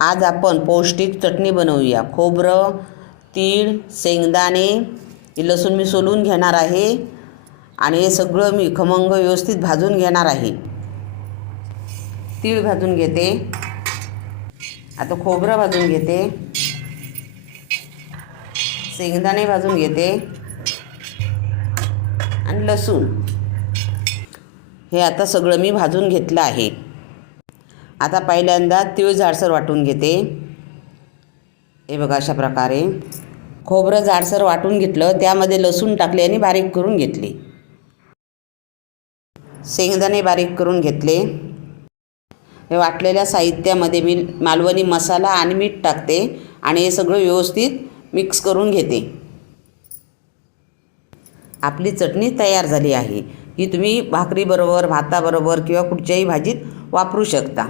आज आपण पौष्टिक चटणी बनवूया। खोबरं, तीळ, शेंगदाणे, लसूण मी सोलून घेणार आहे आणि हे सगळं मी खमंग व्यवस्थित भाजून घेणार आहे। तीळ भाजून घेते, आता खोबरं भाजून घेते, शेंगदाणे भाजून घेते आणि लसूण हे आता सगळं मी भाजून घेतलं आहे। आता पहिल्यांदा तीळ जाडसर वाटून घेते। हे बघा अशा प्रकारे खोबरं जाडसर वाटून घेतलं, त्यामध्ये लसूण टाकले आणि बारीक करून घेतले। शेंगदाणे बारीक करून घेतले। हे वाटलेल्या साहित्यामध्ये मी मालवणी मसाला आणि मीठ टाकते आणि हे सगळं व्यवस्थित मिक्स करून घेते। आपली चटणी तयार झाली आहे। ही तुम्ही भाकरीबरोबर, भाताबरोबर किंवा कुठच्याही भाजीत वापरू शकता।